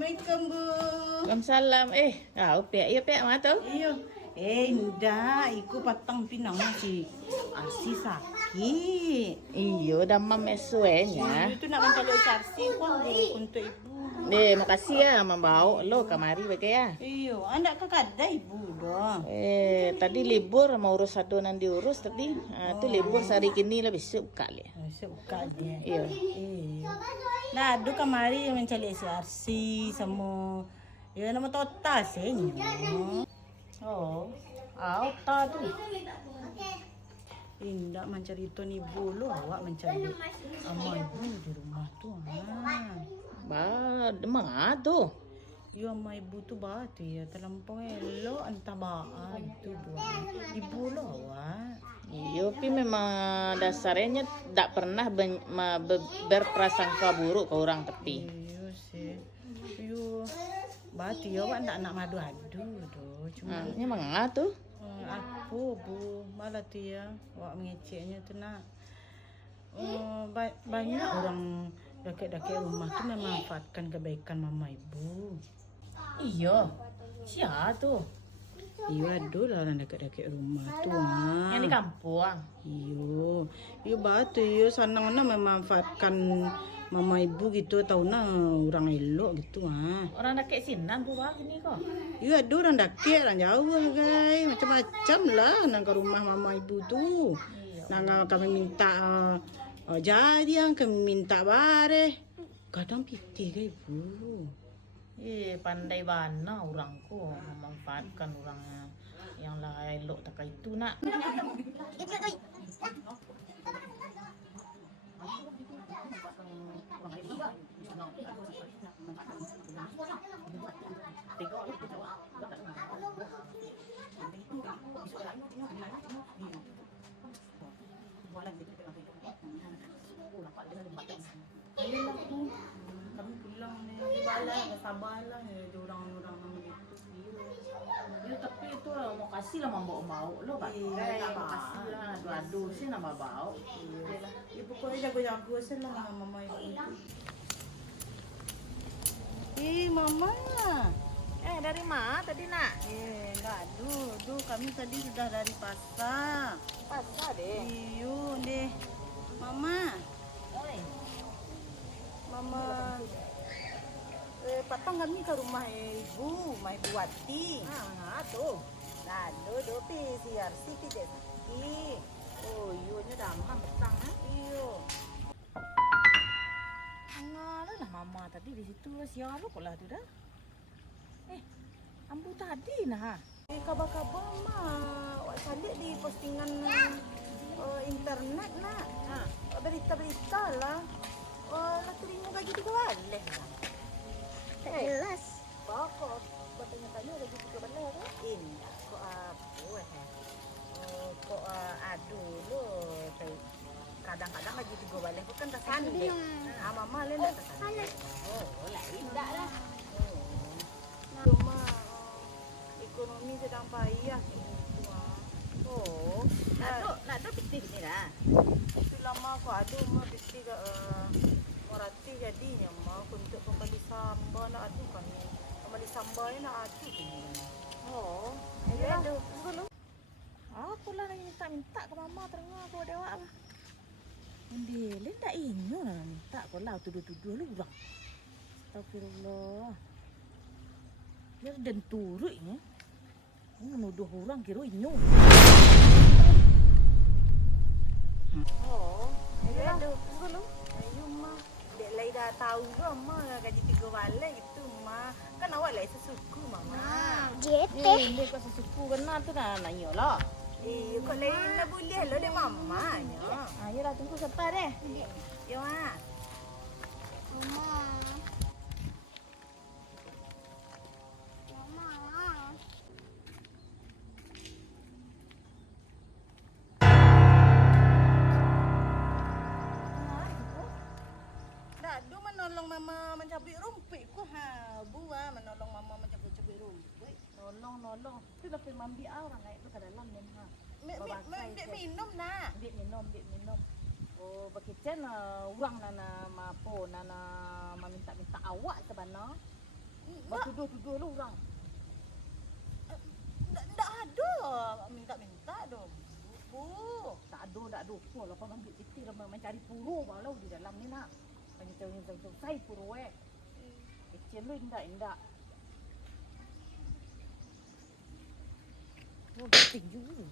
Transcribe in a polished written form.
Assalamualaikum, Bu. Waalaikumsalam. Pek. Ya, pek mana tu? Iyo. Ndak, iku patang pinang si Arsi sakit. Iyo, dah mam esuenya. Itu nak mencari Arsi pun untuk ibu. Makasih ya membau lo kamari bagai ya. Iyo, anda ke kedai ibu dong. Tadi libur mau urus adonan diurus tadi. Tu libur sehari kini lah besok kali. Suka dia. Iyo. Nah, aduh kamari mencari si Arsi sama ya nama total sih. Auta tu. Indah mencari itu ibu lo, awak mencari sama ibu di rumah tu. Emang tu. Yo sama ibu tu batu ya terlampau elo entah baan tu buat ibu lo awak. Iyo, tapi memang dasarnya tak pernah berprasangka buruk ke orang tepi. Iyo sih. Yo batu ya awak nak madu-adu tu. Cuma Memang tu. apa bu malah tu ya awak mengeceknya tu nak banyak orang dekat-dekat rumah tu memanfaatkan kebaikan mama ibu. Iya, siapa tu? Iya ada lah orang dekat-dekat rumah tu. Yang di kampung. Iya batu iya sana-sana memanfaatkan mama ibu gitu tahu na orang elok gitu Orang dekat sinan bu bang ini kok. Iya ada orang dekat orang jauh guys macam-macam lah nang ke rumah mama ibu tu. Nang kami minta jadi yang kami minta bare. Kadang piti ke ibu. Pandai bana orangku memanfaatkan orang yang lain elok tak itu nak. Kami pulang ni balas sabarlah orang-orang nama gitu. Ya tapi itu mau kasih lah mau lo pakai mau kasih lah adu sih nama bau. Ibu kau jago-jago salah mama ibu itu. Mama. Dari mana tadi nak? Enggak aduh kami tadi sudah dari pasar. Pasar deh. Iyo deh. Mama. Oi. Mama. Patang kami ke rumah ibu Wati. Tuh. Aduh, si Arsi tidak sakit. Oh, nya damam betang ha. Iyo. Ngalah lah mama tadi di situ lah siapa kok lah tu dah. Ambu tadi nah. Kabar-kabar mah awak salik di postingan internet nak. Berita-berita lah. Lah terima gaji 3 balik. Tak jelas. Apa? Kau tanya-tanya gaji 3 balik tu? Indah. Kok apa kok aduh lo. Kadang-kadang gaji 3 balik bukan tak sandek. Mama le nak tak sandek. Lah indah lah. Cuma ekonomi sedang payah gitu. Nak ada peti ni lah. Itu lama aku ada mah peti ke merati jadinya mah untuk kembali sambal nak adu kami. Kembali sambal nak adu. Ya adu. Aku lah nak minta ke mama terengah aku dewa lah. Ndelen tak inyo nak minta aku lah tuduh-tuduh lu bang. Astagfirullah. Dia dan turut ni. Menuduh orang kira inyo. Ya adu. Ayo mah. Dek lai dah tahu ke mah gaji 3 balik itu mah. Kan awak lai sesuku mama. JT. Dia kau sesuku kena tu nak nanya lah. Kau lain nak boleh lo dek mamanya. Ayolah tunggu sebentar deh. Ya mak. Mama. Mama. Dadu menolong mama mencabik rumput ku menolong mama mencabik rumput. Nolong. Tu dah pergi mandi orang naik tu ke dalam ni ha. Dek minum nak. Dek minum. Oh, berkecen orang nana mapo nana meminta awak sebenarnya. Tuduh-tuduh lu orang. Ndak ada minta-minta dong. Bu, tak ada. Oh, lepas ambil kita mencari puru balau di dalam ni nak. Panjang saya puru kecil lu indak. Oh, penting juga.